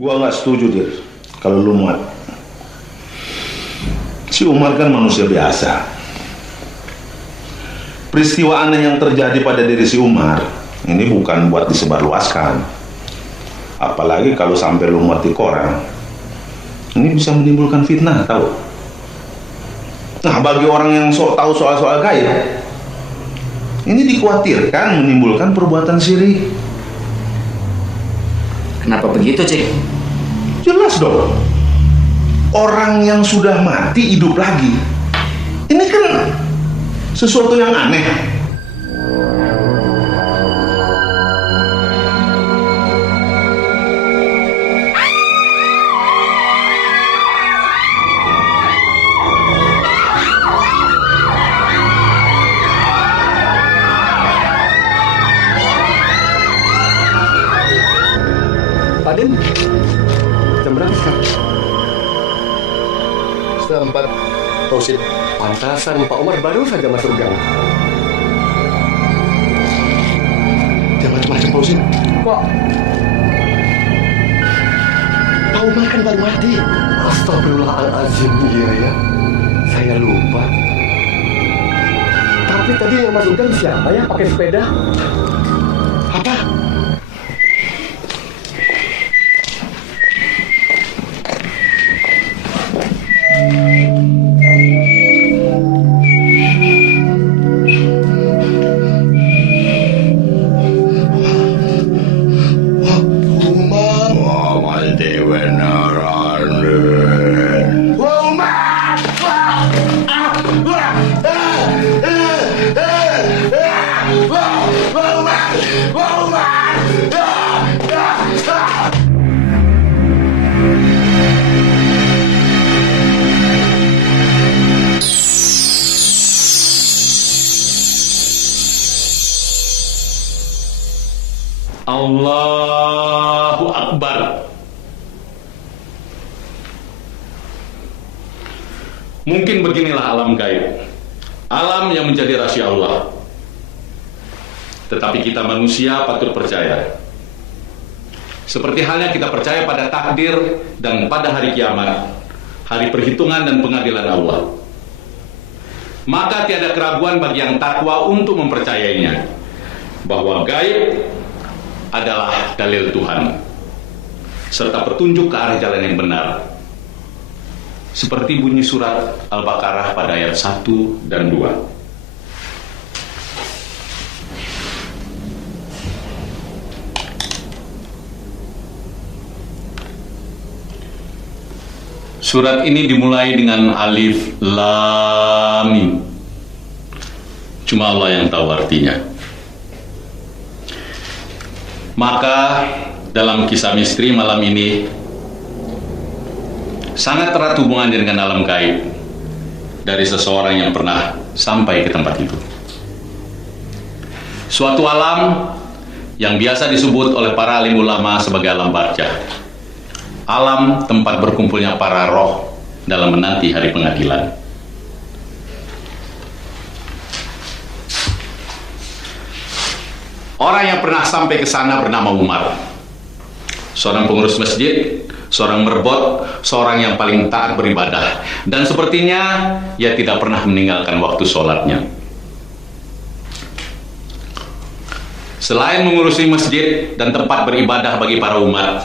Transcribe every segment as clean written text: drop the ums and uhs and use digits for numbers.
Gua nggak setuju, Dir, kalau lu muat. Si Umar kan manusia biasa. Peristiwa aneh yang terjadi pada diri si Umar ini bukan buat disebarluaskan. Apalagi kalau sampai lu muat di koran. Ini bisa menimbulkan fitnah, tahu? Nah, bagi orang yang tahu soal-soal gaib, ini dikhawatirkan menimbulkan perbuatan syirik. Kenapa begitu, Cik? Jelas dong. Orang yang sudah mati hidup lagi. Ini kan sesuatu yang aneh. Aden, jam berapa sekarang? Setengah 4, Pak Usin. Pantasan Pak Umar baru saja masuk gang. Jangan macam-macam, Pak Usin. Kok? Pak Umar kan baru mati. Astagfirullahaladzim, iya ya. Saya lupa. Tapi tadi yang masuk gang siapa ya pakai sepeda? Apa? Allahu Akbar. Mungkin beginilah alam gaib, alam yang menjadi rahasia Allah. Tetapi kita manusia patut percaya. Seperti halnya kita percaya pada takdir dan pada hari kiamat, hari perhitungan dan pengadilan Allah. Maka tiada keraguan bagi yang takwa untuk mempercayainya, bahwa gaib adalah dalil Tuhan serta petunjuk ke arah jalan yang benar, seperti bunyi surat Al-Baqarah pada ayat 1 dan 2. Surat ini dimulai dengan alif lam mim. Cuma Allah yang tahu artinya. Maka dalam kisah misteri malam ini sangat erat hubungannya dengan alam gaib dari seseorang yang pernah sampai ke tempat itu. Suatu alam yang biasa disebut oleh para alim ulama sebagai alam barzah. Alam tempat berkumpulnya para roh dalam menanti hari pengadilan. Orang yang pernah sampai ke sana bernama Umar. Seorang pengurus masjid, seorang merbot, seorang yang paling taat beribadah. Dan sepertinya ia tidak pernah meninggalkan waktu sholatnya. Selain mengurusi masjid dan tempat beribadah bagi para umat,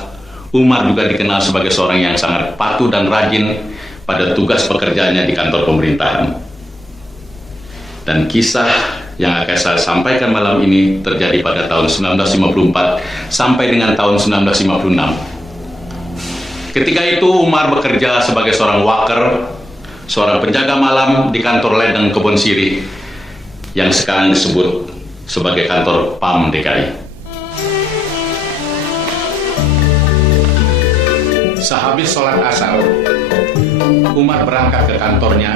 Umar juga dikenal sebagai seorang yang sangat patuh dan rajin pada tugas pekerjaannya di kantor pemerintahan. Dan kisah yang akan saya sampaikan malam ini terjadi pada tahun 1954 sampai dengan tahun 1956. Ketika itu Umar bekerja sebagai seorang waker, seorang penjaga malam di kantor ledeng Kebon Sirih yang sekarang disebut sebagai kantor PAM DKI. Sehabis sholat asar, Umar berangkat ke kantornya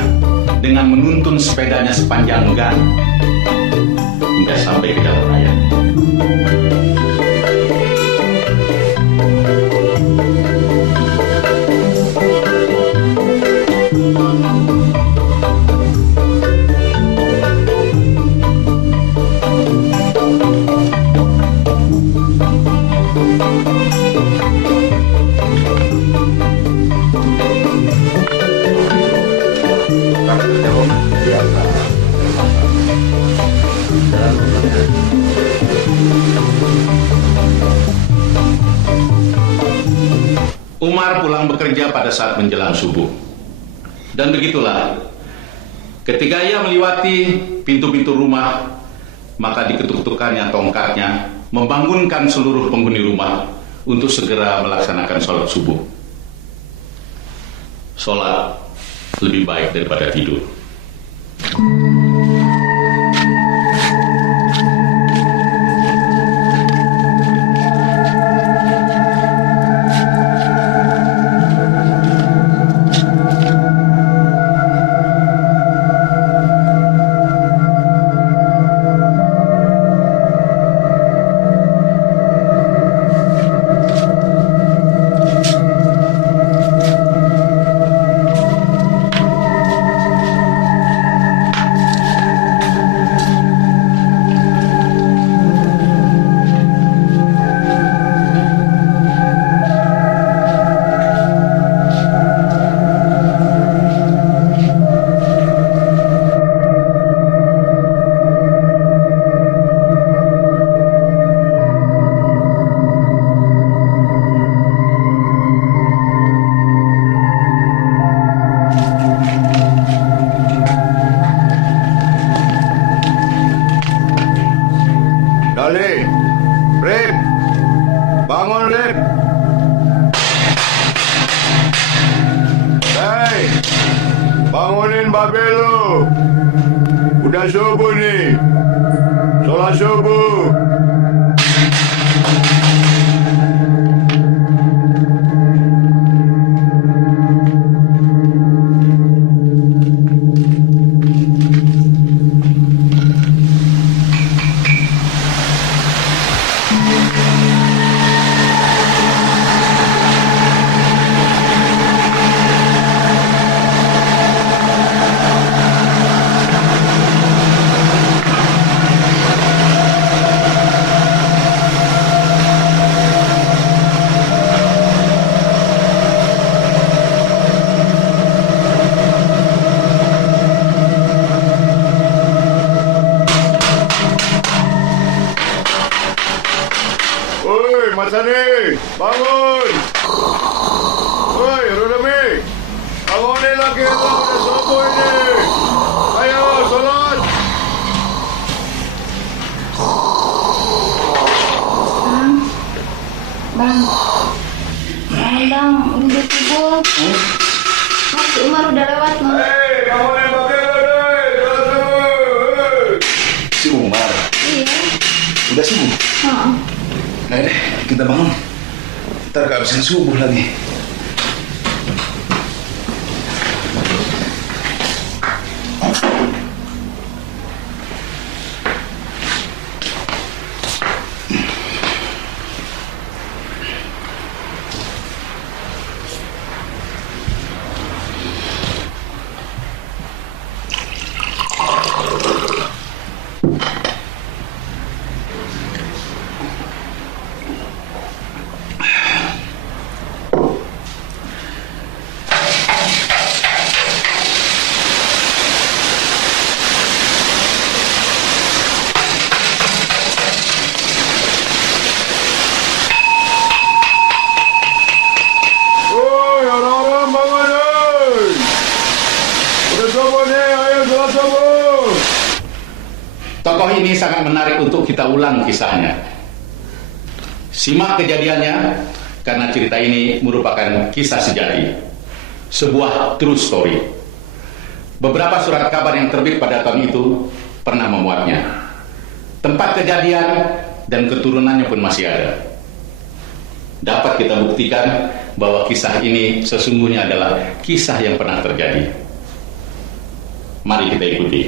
dengan menuntun sepedanya sepanjang gang hingga sampai ke jalan raya. Umar pulang bekerja pada saat menjelang subuh. Dan begitulah, ketika ia melewati pintu-pintu rumah, maka diketuk-ketukannya tongkatnya, membangunkan seluruh penghuni rumah untuk segera melaksanakan sholat subuh. Sholat lebih baik daripada tidur. Dali, Rip, bangun Rip. Hei, bangunin babe lu. Udah subuh nih, sholat subuh. Woi, Mas Ani, bangun! Woi, Rudami, bangunin lagi itu, udah subuh ini. Ayo, sholat! Bang, udah subuh. Waktu Umar udah lewat, Bang. Hei, bangunin babe lu deh, sholat subuh. Si Umar, Iya. udah subuh? Heeh. Nah deh, kita bangun. Ntar kehabisan subuh lagi. Woi, orang-orang bangun nih. Udah subuh nih, ayo sholat subuh. Tokoh ini sangat menarik untuk kita ulang kisahnya. Simak kejadiannya, karena cerita ini merupakan kisah sejati, sebuah true story. Beberapa surat kabar yang terbit pada tahun itu pernah memuatnya. Tempat kejadian dan keturunannya pun masih ada. Dapat kita buktikan bahwa kisah ini sesungguhnya adalah kisah yang pernah terjadi. Mari kita ikuti.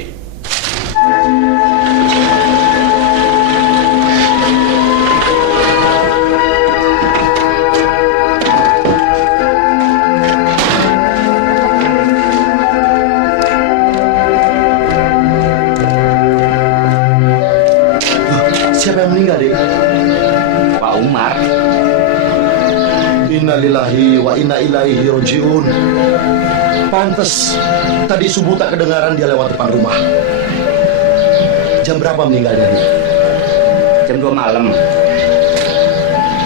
Siapa yang meninggal, Dek? Pak Umar. Innalillahi wa inna ilaihi rajiun. Pantes tadi subuh tak kedengaran dia lewat depan rumah. Jam berapa meninggalnya, Dek? Jam 2 malam.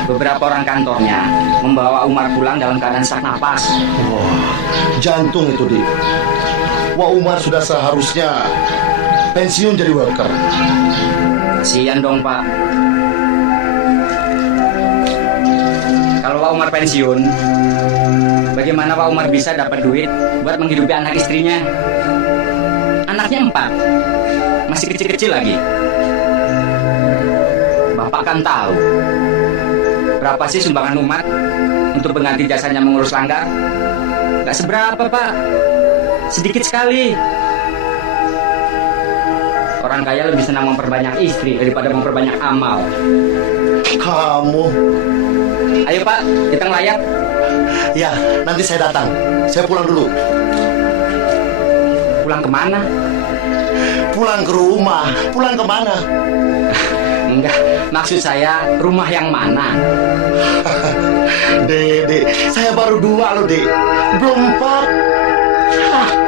beberapa orang kantornya membawa Umar pulang dalam keadaan sesak napas. Wah, jantung itu, Dik. Wah, Umar sudah seharusnya pensiun jadi worker. Kasian dong, Pak. Kalau Pak Umar pensiun, bagaimana Pak Umar bisa dapat duit buat menghidupi anak istrinya? Anaknya 4, masih kecil-kecil lagi. Bapak kan tahu berapa sih sumbangan umat untuk pengganti jasanya mengurus langgar? Gak seberapa, Pak. Sedikit sekali. Orang kaya lebih senang memperbanyak istri daripada memperbanyak amal. Kamu. Ayo, Pak, kita ngelayap. Ya, nanti saya datang. Saya pulang dulu. Pulang kemana? Pulang ke rumah. Pulang kemana? Enggak, maksud saya rumah yang mana? Dek, saya baru 2 loh, Dek. Belum 4. Hah.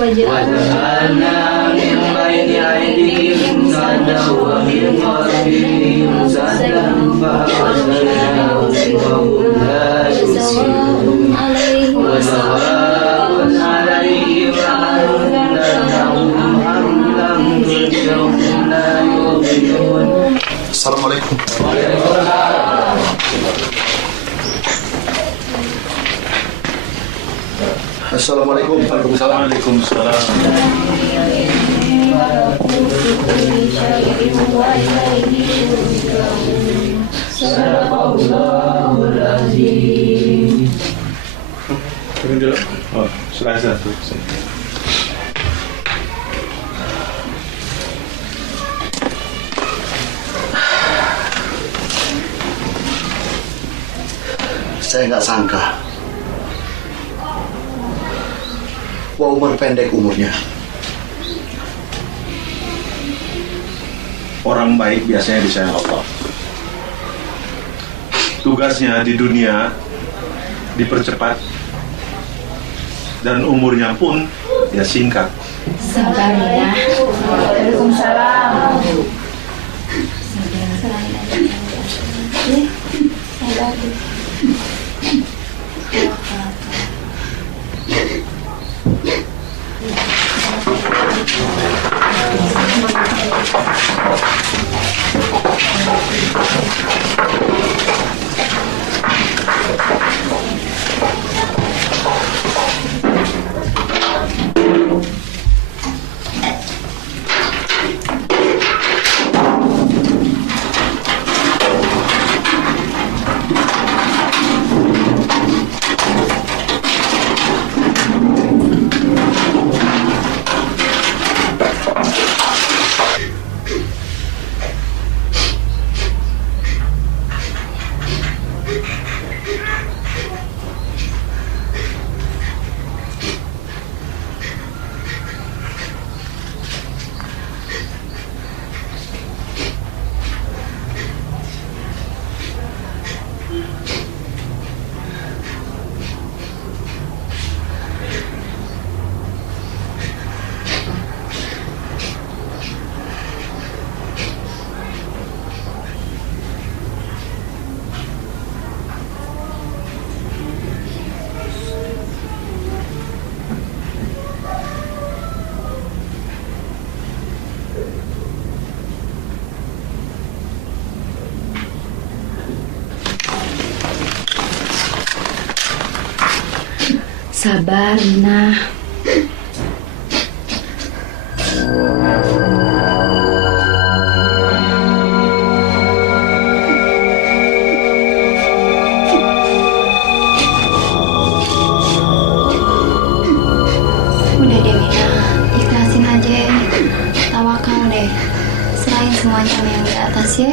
وجعلنا من بين أيديهم سدا ومن خلفهم سدا فأغشيناهم فهم لا يبصرون وسواء عليهم أأنذرتهم أم لم تنذرهم لا يؤمنون. Assalamualaikum. Assalamualaikum. Waalaikumsalam. Waalaikumsalam. Oh, silakan satu. Saya nggak sangka Wah, Umar pendek umurnya. Orang baik biasanya disayang Allah. Tugasnya di dunia dipercepat dan umurnya pun ya singkat. Sabar ya. Waalaikumsalam. Sabar. Sabar, Nina. Udah deh, Nina. Ikhlasin aja ya. serahin semuanya sama yang di atas ya.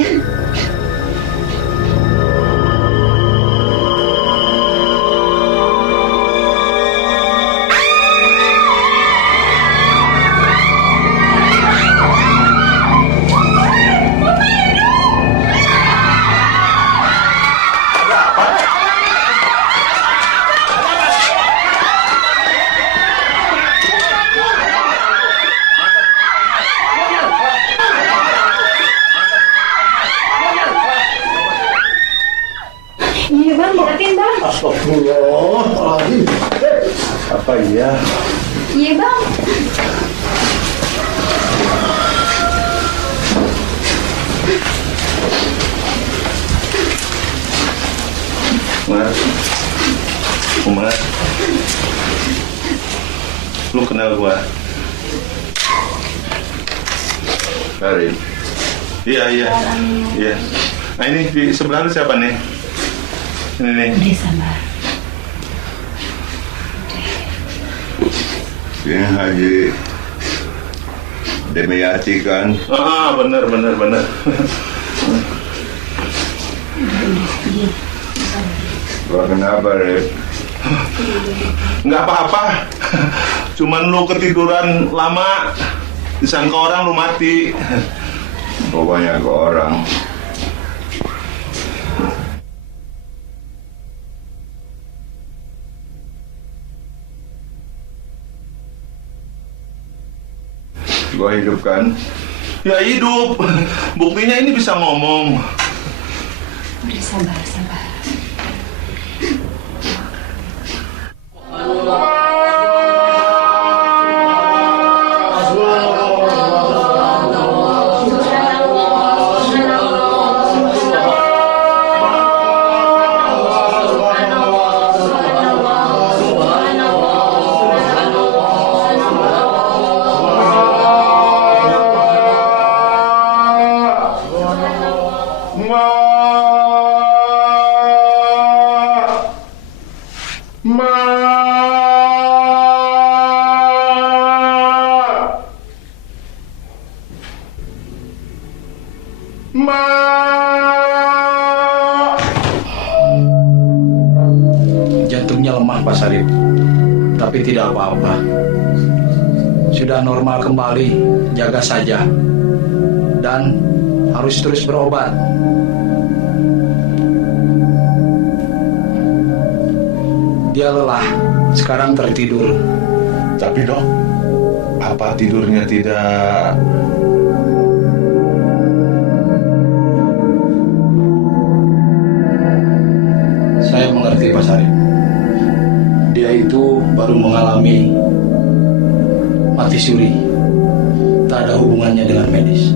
Iya bang, liatin bang. Astagfirullahaladzim. Apa iya? Iya bang. Umar, lu kenal gua? Karin. Iya. Nah ini di sebelah lu siapa nih? Ini nih. Udah sabar. Ini Haji Demiyati kan? Bener. Gua kenapa, Rip? Nggak apa-apa. Cuman lu ketiduran lama, disangka orang lu mati. Pokoknya ke orang. Gua hidup kan? Ya hidup. Buktinya ini bisa ngomong. Udah sabar. Jantungnya lemah Pak Sarip, tapi tidak apa-apa. Sudah normal kembali, jaga saja. Dan harus terus berobat. Dia lelah, sekarang tertidur. Tapi dok, apa tidurnya tidak... Saya mengerti Pak Sarip. Dia itu baru mengalami mati suri. Tak ada hubungannya dengan medis.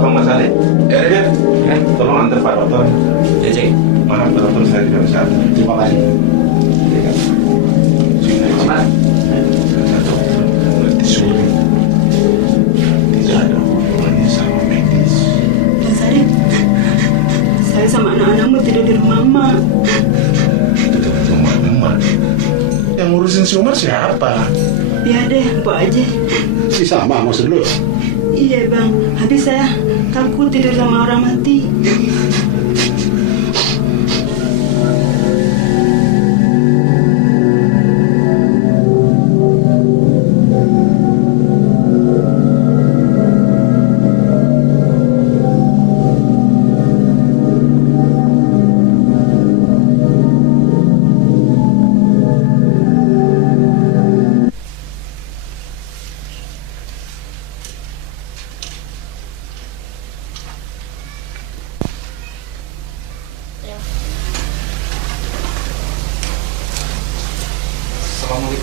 Bang Mas Ali, tolong antar Pak Dokter. Ya, Cik. Maaf, Pak Dokter, saya tidak bisa. Terima kasih. Pak. Disuruh. Tidak ada hubungannya sama medis. Pak Sarip, saya sama anak-anakmu tidur di rumah Mama. Tetap di rumah Umar. Yang ngurusin si Umar siapa? Biar deh, Mbak aja. Si sama maksud lu? Iya bang, habis saya takut tidur sama orang mati.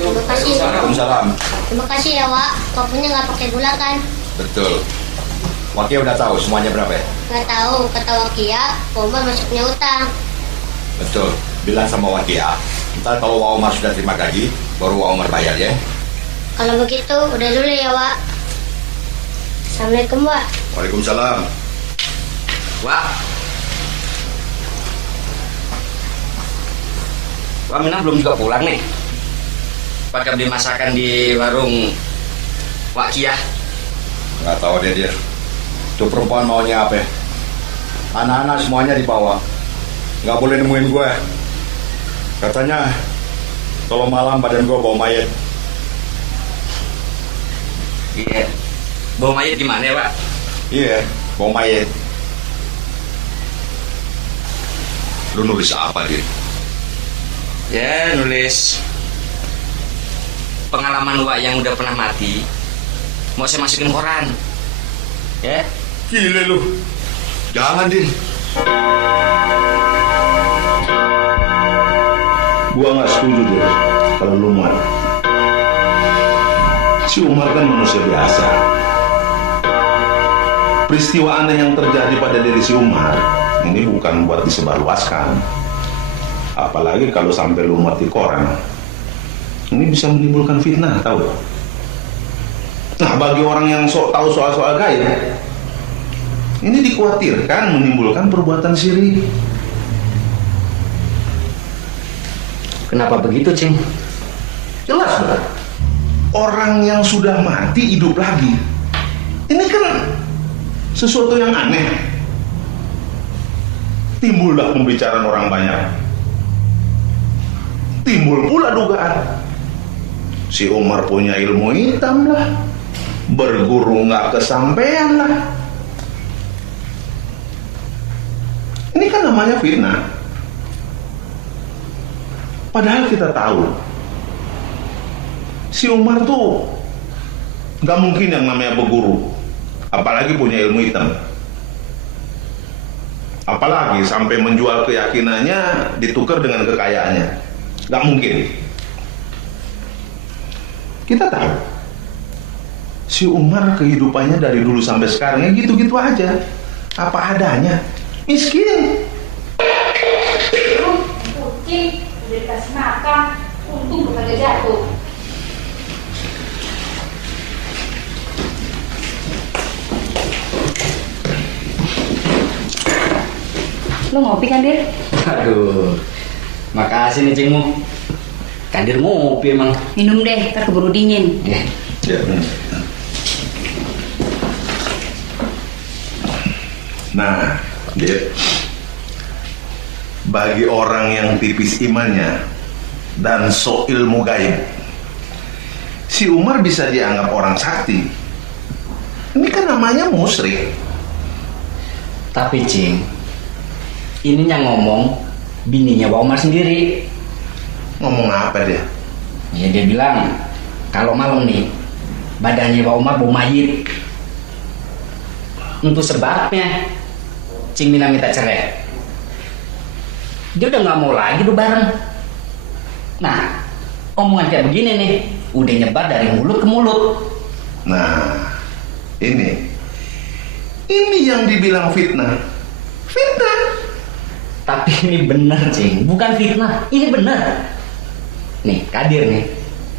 Terima kasih. Waalaikumsalam. Terima kasih ya Wak. Kopinya nggak pakai gula kan? Betul. Wakia udah tahu semuanya berapa ya? Nggak tahu. Kata Wakia, Omar masuknya utang. Betul. Bilang sama Wakia. Ntar kalau Wa Umar sudah terima gaji, baru Wa Umar bayar ya. Kalau begitu, udah dulu ya Wak. Assalamualaikum Wak. Waalaikumsalam. Wak. Wak Minah belum juga pulang nih. Pakai beli masakan di warung Wak Kia. Nggak tahu deh dia. Itu perempuan maunya apa? Anak-anak semuanya dibawa. Nggak boleh nemuin gue. Katanya kalau malam badan gue bau mayat. Iya. Bawa mayat gimana ya, Pak? Iya, bau mayat. Lu nulis apa, Dir? Ya, nulis pengalaman Wak yang udah pernah mati. Mau saya masukin koran. Ya? Gile lu. Jangan, Din. Gua nggak setuju, Dir, kalau lu muat. Si Umar kan manusia biasa. Peristiwa aneh yang terjadi pada diri si Umar ini bukan buat disebarluaskan. Apalagi kalau sampai lu muat di koran. Ini bisa menimbulkan fitnah, tahu? Nah, bagi orang yang tahu soal-soal gaib, ini dikhawatirkan menimbulkan perbuatan syirik. Kenapa begitu, Cing? Jelas, Bro. Orang yang sudah mati hidup lagi. Ini kan sesuatu yang aneh. Timbullah pembicaraan orang banyak. Timbul pula dugaan si Umar punya ilmu hitam lah, berguru nggak kesampean lah. Ini kan namanya fitnah. Padahal kita tahu si Umar tuh nggak mungkin yang namanya berguru, apalagi punya ilmu hitam, apalagi sampai menjual keyakinannya ditukar dengan kekayaannya. Nggak mungkin. Kita tahu si Umar kehidupannya dari dulu sampai sekarang ya gitu-gitu aja, apa adanya, miskin. Kucing udah dikasih makan, untung bukan dia jatuh. Lo ngopi kan, Dir? Aduh, makasih nih Cingmu. Kandir ngopi emang. Minum deh, ntar keburu dingin. Ya. Nah, Dit, bagi orang yang tipis imannya dan sok ilmu gaib, si Umar bisa dianggap orang sakti. Ini kan namanya musyrik. Tapi Cing, ini yang ngomong bininya Wak Umar sendiri. Ngomong apa dia? Ya dia bilang kalau malam nih badannya Wak Umar bau mayit. Untuk sebabnya Cing Mina minta cerai. Dia udah nggak mau lagi tuh bareng. Nah, omongan kayak begini nih udah nyebar dari mulut ke mulut. Nah, ini yang dibilang fitnah. Fitnah. Tapi ini benar, Cing, bukan fitnah. Ini benar. Nih, Kadir nih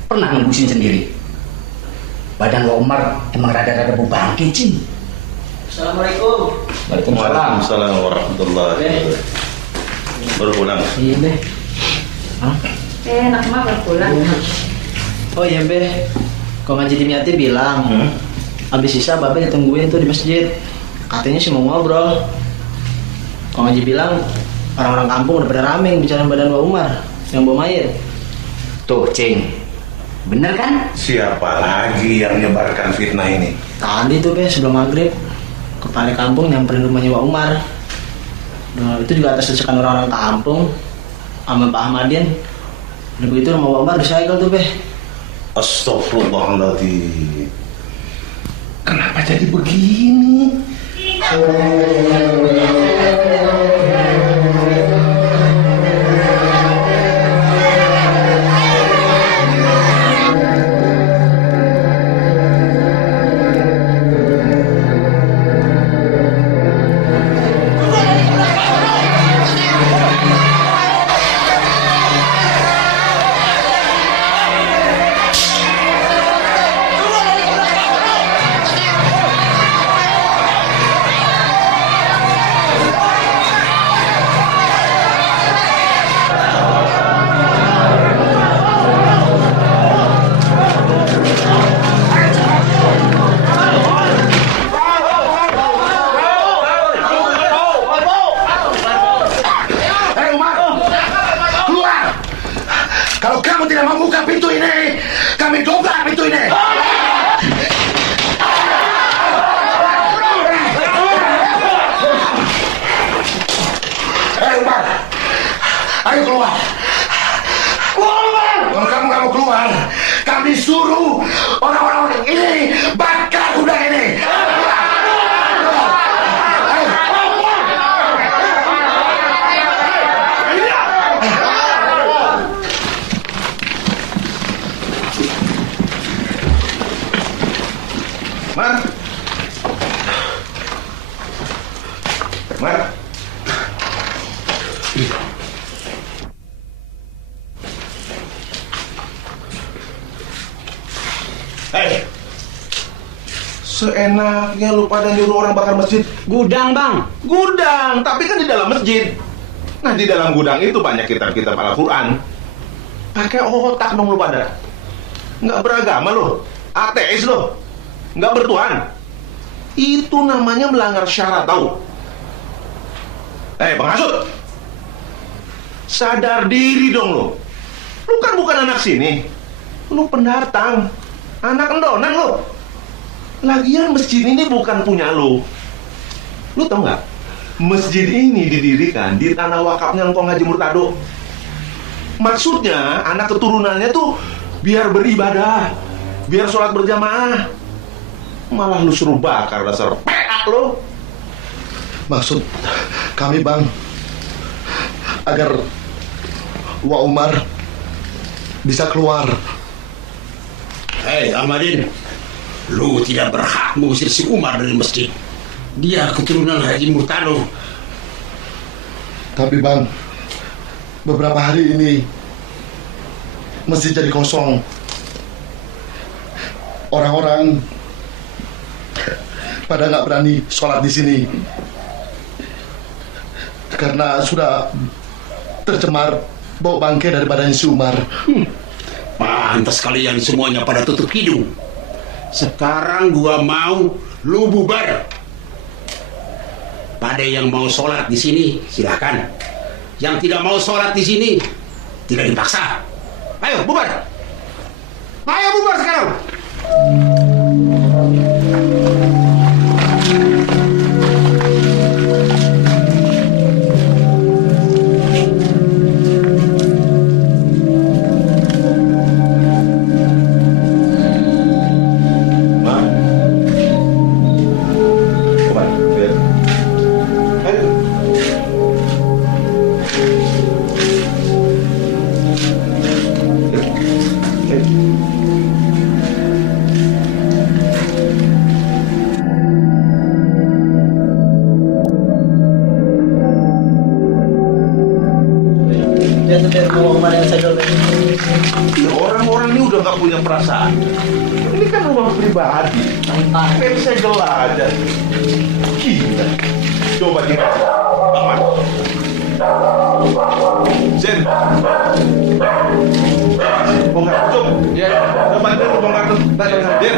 pernah ngebusin sendiri. Badan Wak Umar emang rada-rada bau bangke, Cing. Assalamualaikum. Waalaikumsalam warahmatullahi wabarakatuh. Baru pulang. Iya, Be. Hah? Enak mah baru pulang. Oh iya Be, kok ngaji di Miati bilang habis sisa Babe ditungguin tuh di masjid. Katanya sih mau ngobrol. Kok ngaji bilang orang-orang kampung udah pada rame bicara badan Wak Umar yang bau mayat. Tuh, Cing. Bener kan? Siapa lagi yang menyebarkan fitnah ini? Tadi tuh Be sebelum maghrib kepala kampung nyamperin rumahnya Wak Umar. Nah, itu juga atas desakan orang-orang kampung sama Pak Ahmadin. Udah begitu rumah Wak Umar disegel tuh Be. Astagfirullahaladzim. Kenapa jadi begini? pintu ini. Umar, ayo keluar. Keluar! Kalau kamu nggak mau keluar, kami suruh orang-orang ini bakar gudang ini. Mar. Hei, seenaknya lu pada nyuruh orang bakar masjid. Gudang, Bang. Gudang, tapi kan di dalam masjid. Nah, di dalam gudang itu banyak kitab-kitab Al-Quran. Pakai otak dong lu pada. Nggak beragama lu, ateis lu, nggak bertuhan. Itu namanya melanggar syarat, tahu? Bang Hasud, sadar diri dong lu. Lu kan bukan anak sini. Lu pendatang, anak endonan lu. Lagian masjid ini bukan punya lu. Lu tau nggak? Masjid ini didirikan di tanah wakafnya Engkong Haji Murtado. Maksudnya anak keturunannya tuh biar beribadah, biar sholat berjamaah. Malah lu suruh bakar, dasar peak lu. Maksud kami, Bang, agar Wak Umar bisa keluar. Hei Ahmadin, lu tidak berhak mengusir si Umar dari masjid. Dia keturunan Haji Murtado. Tapi Bang, beberapa hari ini masjid jadi kosong. Orang-orang pada nggak berani sholat di sini karena sudah tercemar bau bangkai dari badannya si Umar. Pantas kalian semuanya pada tutup hidung. Sekarang gua mau lu bubar. Pada yang mau sholat di sini silakan. Yang tidak mau sholat di sini tidak dipaksa. Ayo bubar. Ayo bubar sekarang. Orang-orang ini udah nggak punya perasaan. Ini kan rumah pribadi. Kayak segel aja. Gila. Coba kita. Bang, Zen. Bongkar tutup. Ya. Bantuin bongkar tuh. Tadi hadir.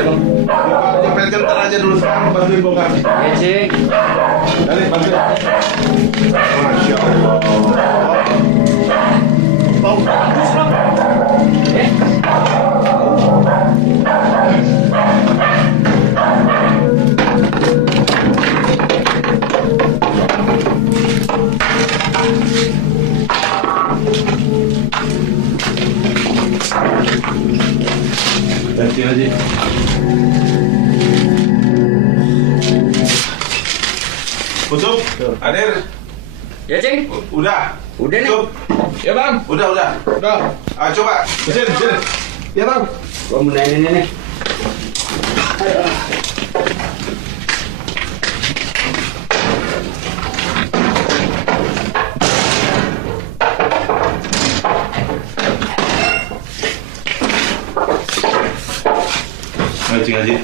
Nyepet kentar aja dulu sekarang. Bantuin bongkar. Ya, Cing. Dari bantuin. Masya Allah. Bau bagus, Bang. Ganti aja. Usuk, hadir. Ya, Cing. Udah. Udah nih. Ya Bang. Udah. Coba. Sini. Ya, Bang. Gua mau nanya nih. Ngaji.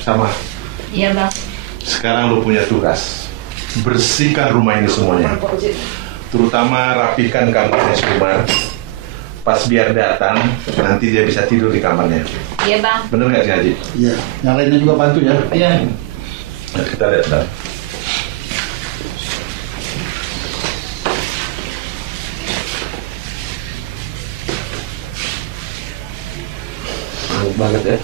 Sama. Iya, Bang. Sekarang lu punya tugas. Bersihkan rumah ini semuanya. Terutama rapikan kamarnya si Umar. Pas biar datang, nanti dia bisa tidur di kamarnya. Iya, Bang. Bener nggak sih Haji? Iya, yang lainnya juga bantu ya. Iya. Nah, kita lihat, Bang. Baik banget ya.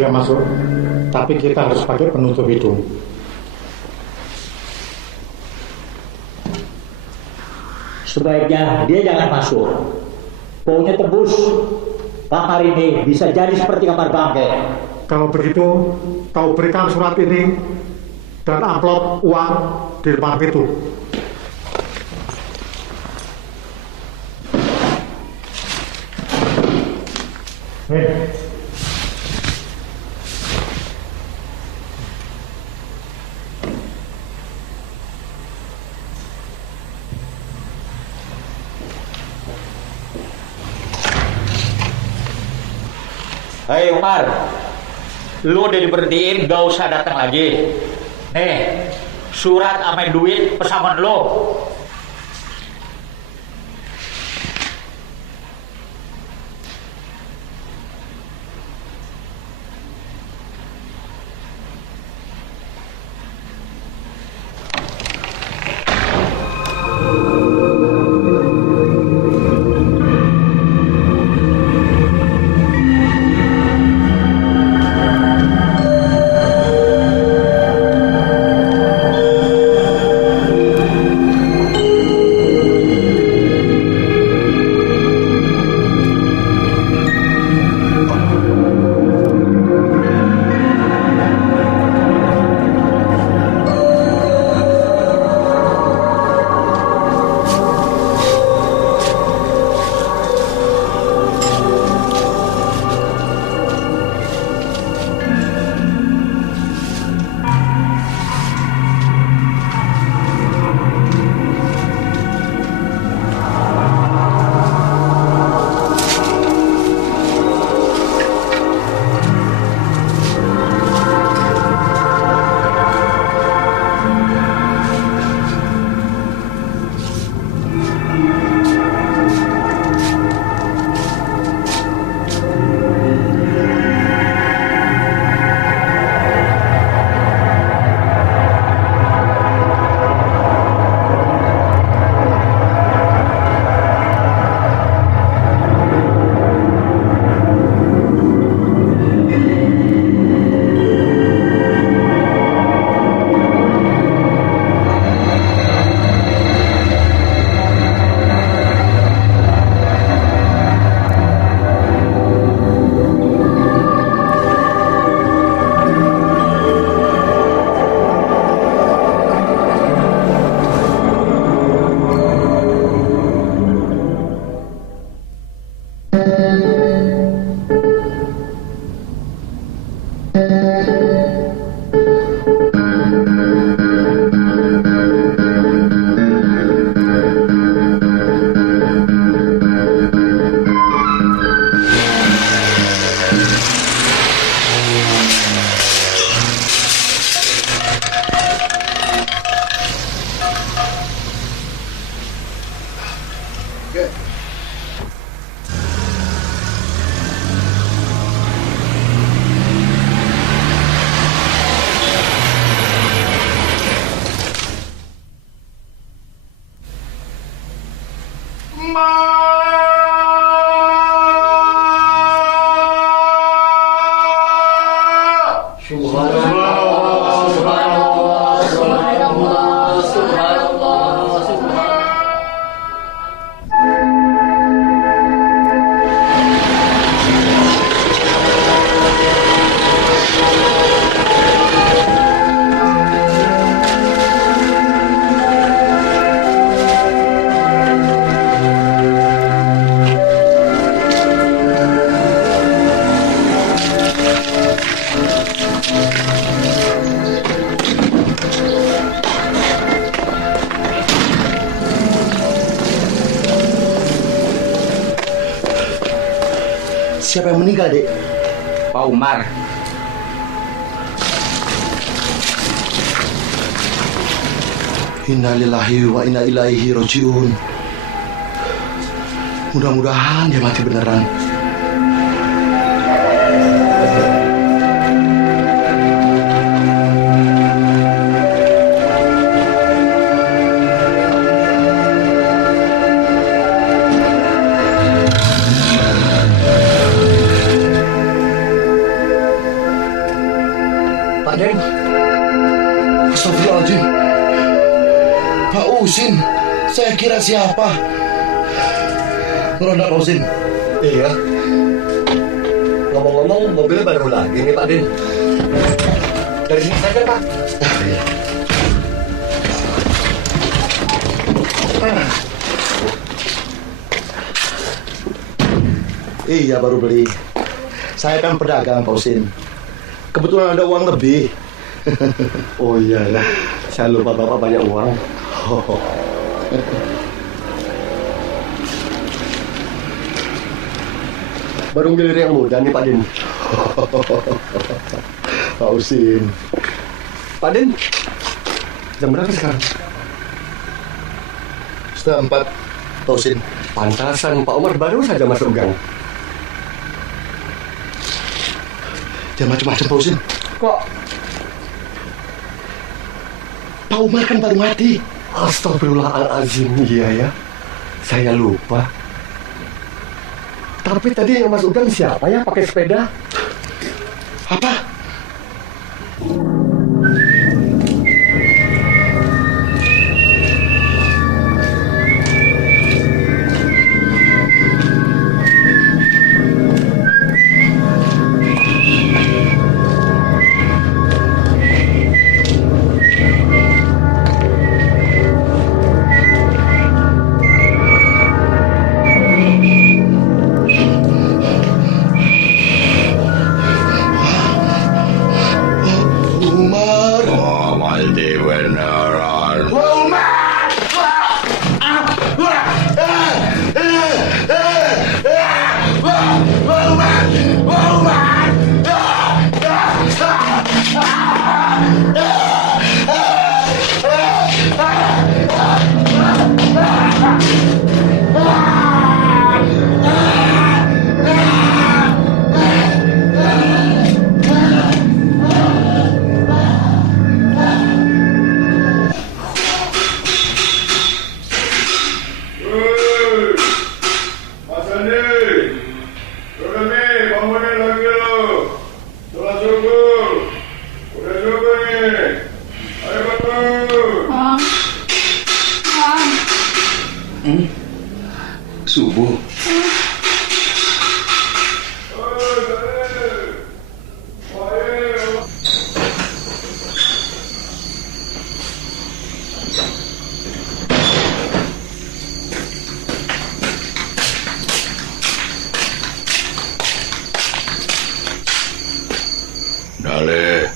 Dia masuk, tapi kita harus pakai penutup hidung. Sebaiknya dia jangan masuk. Baunya tembus. Kamar ini bisa jadi seperti kamar bangke. Kalau begitu, kau berikan surat ini dan amplop uang di depan pintu. Nih. Hei Umar, lu udah diberhentiin, gak usah datang lagi. Nih, surat sama duit pesangon lu. Siapa yang meninggal, Dek? Pak Umar. Innalillahi wa inna ilaihi rajiun. Mudah-mudahan dia mati beneran. Pak Den. Astagfirullahaladzim. Pak Usin, saya kira siapa? Ngeronda Pak Usin. Iya. Ngomong-ngomong, mobilnya baru lagi nih Pak Den. Dari sini saja Pak. Iya. Iya, baru beli. Saya kan pedagang Pak Usin. Kebetulan ada uang lebih. Oh iya ya, saya lupa Bapak banyak uang. Baru gilir yang muda nih Pak Din. Pak Usin. Pak Din, jam berapa sekarang? 3:30, Pak Usin. Pantasan Pak Umar baru saja masuk gang. Jangan macam-macam Pak Usin. Kok? Pak Umar kan baru mati. Astagfirullahaladzim, iya ya. Saya lupa. Tapi tadi yang masuk gang siapa ya pakai sepeda? Apa? Subuh. Dale,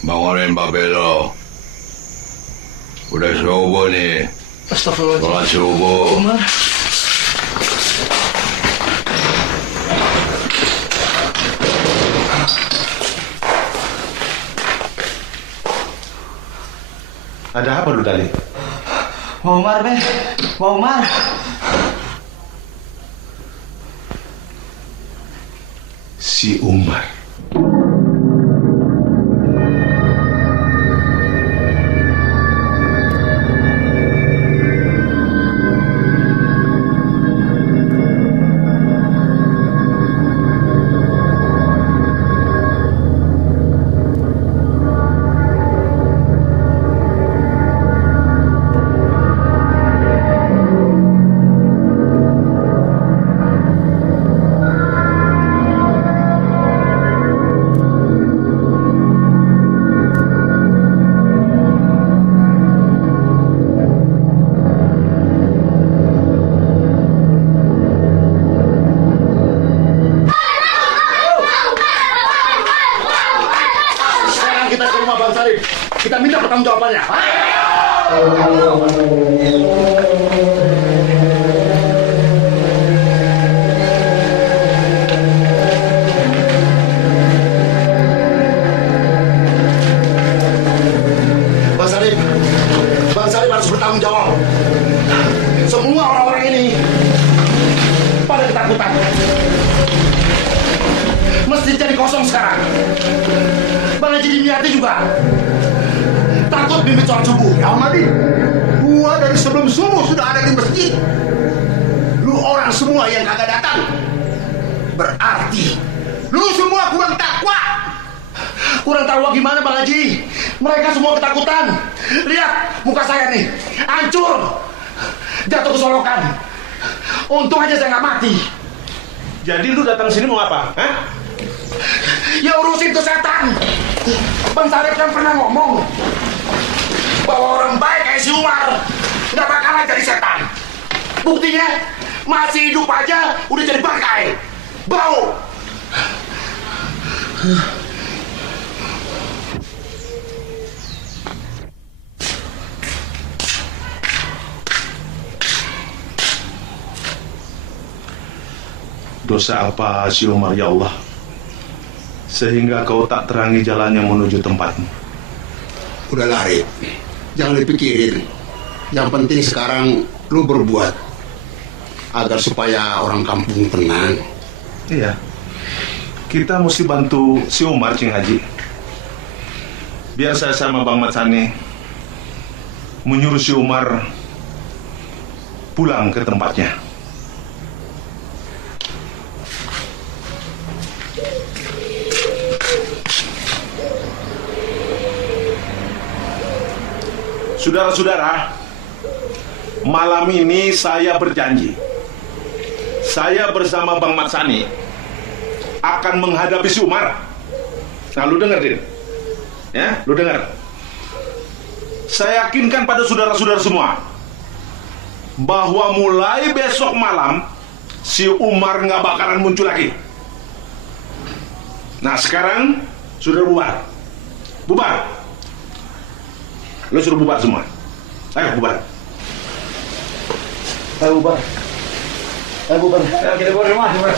bangunin Babelo. Udah subuh nih. Astagfirullahaladzim. Sholat subuh. Umar. Ada apa lu tadi? Pak Umar, Beh. Pak Umar. Si Umar. Kita minta pertanggungjawabannya. Bang Sarip harus bertanggung jawab. Semua orang-orang ini pada ketakutan. Masjid jadi kosong sekarang. Bang Haji Dimyati juga takut bimbit sholat subuh. Ya Ahmadi, gua dari sebelum subuh sudah ada di masjid. Lu orang semua yang kagak datang, berarti lu semua kurang takwa. Kurang takwa gimana Bang Haji? Mereka semua ketakutan. Lihat muka saya nih, hancur, jatuh kesolokan. Untung aja saya nggak mati. Jadi lu datang sini mau apa? Hah? Ya urusin tuh setan. Bang Sarip kan pernah ngomong bahwa orang baik kayak si Umar nggak bakalan jadi setan. Buktinya masih hidup aja udah jadi bangkai, bau. Dosa apa si Umar ya Allah, sehingga kau tak terangi jalannya menuju tempatmu? Udah lari, jangan dipikirin. Yang penting sekarang lu berbuat agar supaya orang kampung tenang. Iya, kita mesti bantu si Umar, Cing Haji. Biar saya sama Bang Matsani menyuruh si Umar pulang ke tempatnya. Saudara-saudara, malam ini saya berjanji, saya bersama Bang Matsani akan menghadapi si Umar. Nah, lu denger, Din. Ya, lu denger. Saya yakinkan pada saudara-saudara semua bahwa mulai besok malam si Umar nggak bakalan muncul lagi. Nah, sekarang sudah bubar. Bubar. Lo suruh bubar semua. Ayo bubar. Ayo bubar. Ayo bubar. Ayo kita bubar rumah. Ayo.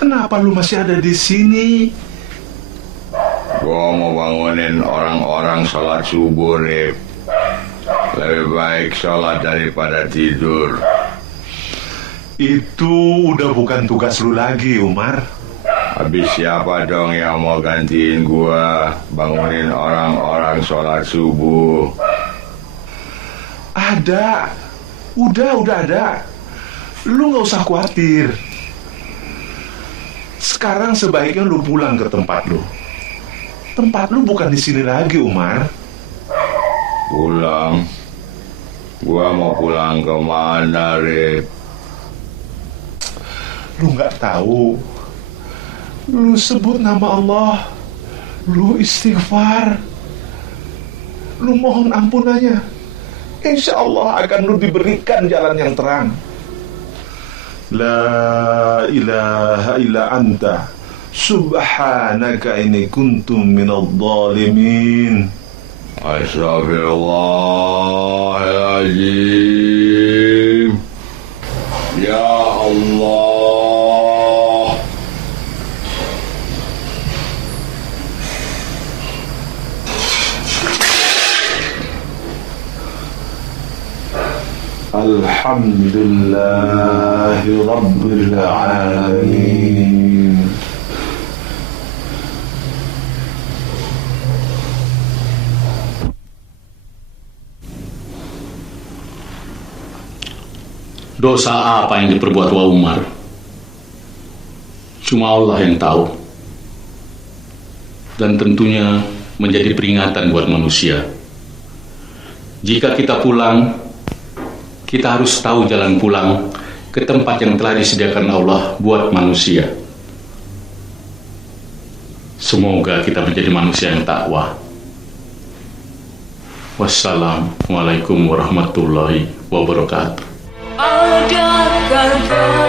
Kenapa lu masih ada di sini? Gua mau bangunin orang-orang sholat subuh, Rip. Lebih baik sholat daripada tidur. Itu udah bukan tugas lu lagi, Umar. Habis siapa dong yang mau gantiin gua bangunin orang-orang sholat subuh? Ada. Udah ada. Lu gak usah khawatir. Sekarang sebaiknya lu pulang ke tempat lu. Tempat lu bukan di sini lagi, Umar. Pulang? Gua mau pulang ke mana, Rip? Lu nggak tahu. Lu sebut nama Allah, lu istighfar, lu mohon ampunannya. Insya Allah akan lu diberikan jalan yang terang. La ilaha illa anta subhanaka inni kuntum minadh dhalimin. Astagfirullahaladzim. Ya Allah. Alhamdulillahi Rabbil Alamin. Dosa apa yang diperbuat Wa Umar? Cuma Allah yang tahu. Dan tentunya menjadi peringatan buat manusia. Jika kita pulang, kita harus tahu jalan pulang ke tempat yang telah disediakan Allah buat manusia. Semoga kita menjadi manusia yang takwa. Wassalamualaikum warahmatullahi wabarakatuh.